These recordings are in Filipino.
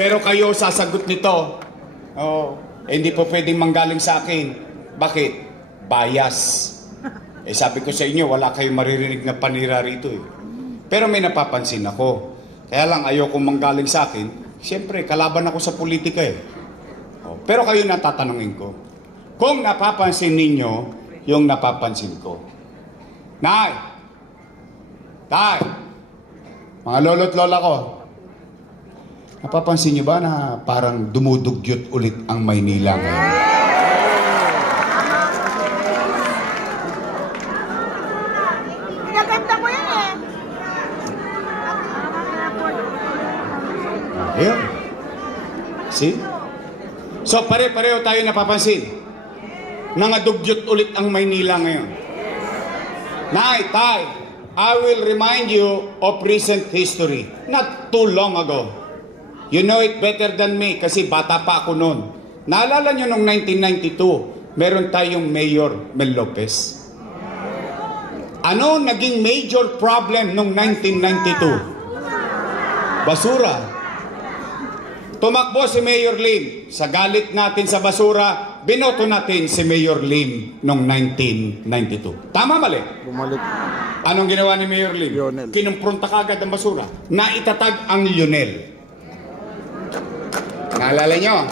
Pero kayo sasagot nito. Oh, hindi po pwedeng manggaling sa akin. Bakit? Bias. Sabi ko sa inyo, wala kayong maririnig na panira rito eh. Pero may napapansin ako. Kaya lang ayoko manggaling sa akin. Siyempre, kalaban ako sa politika eh. Oh, pero kayo natatanungin ko. Kung napapansin ninyo yung napapansin ko. Nay! Tay! Mga lolo't lola ko. Napapansin niyo ba na parang dumudugyot ulit ang Maynila ngayon? Pinaganda mo yan eh. Ayun. See? So pare-pareho tayo napapansin. Nangadugyot ulit ang Maynila ngayon. Nay, tay, I will remind you of recent history. Not too long ago. You know it better than me kasi bata pa ako noon. Naalala nyo noong 1992, meron tayong Mayor Mel Lopez. Ano naging major problem noong 1992? Basura. Tumakbo si Mayor Lim. Sa galit natin sa basura, binoto natin si Mayor Lim noong 1992. Tama mali? Bumalik. Anong ginawa ni Mayor Lim? Lionel. Kinumpronta kagad ang basura. Naitatag ang Lionel. Naalala nyo?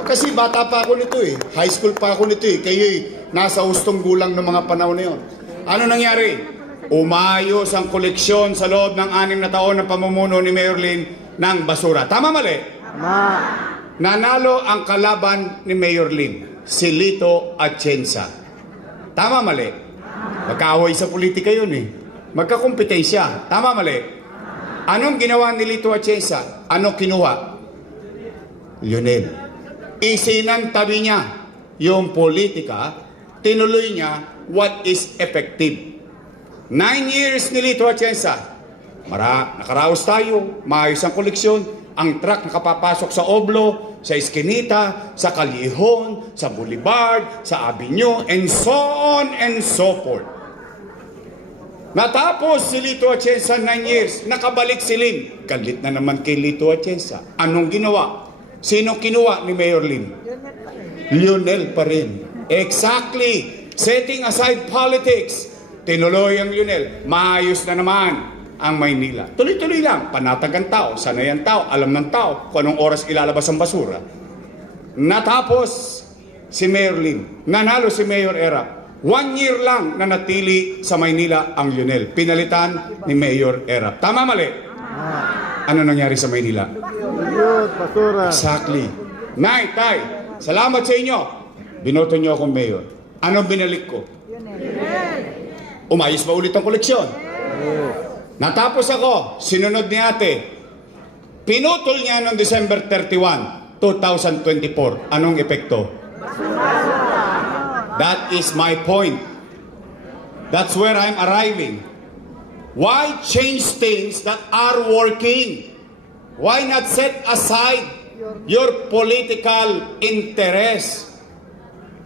Kasi bata pa ako nito eh. High school pa ako nito eh. Kayo'y nasa hustong gulang ng mga panahon na yun. Ano nangyari? Umayos ang koleksyon sa loob ng 6 na taon ng pamumuno ni Mayor Lim ng basura. Tama mali? Nanalo ang kalaban ni Mayor Lim, si Lito Atienza. Tama mali? Magkaaway sa politika yun eh. Magkakompetensya. Tama mali? Anong ginawa ni Lito Atienza? Ano kinuha? Lionel. Isinantabi niya yung politika, tinuloy niya what is effective. 9 years ni Lito Atienza. Nakaraos tayo, maayos ang koleksyon, ang truck nakapapasok sa Oblo, sa Eskinita, sa Callejon, sa Boulevard, sa Avenue, and so on and so forth. Natapos si Lito Atienza 9 years, nakabalik si Lim. Galit na naman kay Lito Atienza. Anong ginawa? Sino kinuha ni Mayor Lim? Lionel pa rin. Exactly. Setting aside politics, tinuloy ang Lionel. Maayos na naman ang Maynila. Tuloy-tuloy lang. Panatag ang tao, sanay ang tao, alam ng tao kung anong oras ilalabas ang basura. Natapos si Mayor Lim. Nanalo si Mayor Erap. 1 year lang na natili sa Maynila ang Lionel. Pinalitan ni Mayor Erap. Tama mali? Ano nangyari sa Maynila? Basura. Exactly. Nay, tay, salamat sa inyo. Binoto niyo akong mayor. Anong binalik ko? Umayos ba ulit ang koleksyon? Natapos ako, sinunod ni ate. Pinutol niya noong December 31, 2024. Anong epekto? That is my point. That's where I'm arriving. Why change things that are working? Why not set aside your political interest?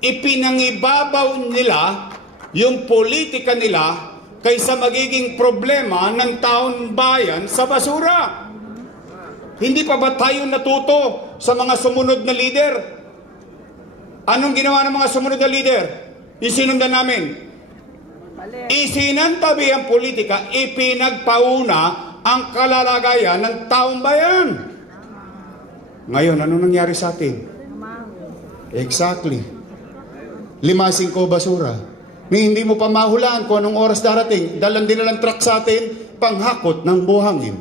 Ipinangibabaw nila yung politika nila kaysa magiging problema ng taong bayan sa basura. Hindi pa ba tayo natuto sa mga sumunod na leader? Anong ginawa ng mga sumunod na leader? Isinundan namin. Isinantabi ang politika, ipinagpauna ang kalalagayan ng taong bayan. Ngayon, ano nangyari sa atin? Exactly. 5-5 basura. Ni hindi mo pa mahulaan kung anong oras darating. Dalang din nalang truck sa atin, panghakot ng buhangin.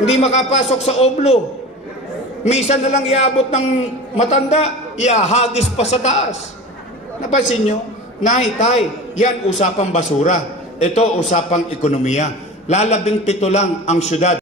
Hindi makapasok sa Oblo. Minsan na lang iabot ng matanda, iahagis pa sa taas. Napansin nyo? Nay, tay, yan usapang basura. Ito usapang ekonomiya. Lalabing 7 lang ang syudad.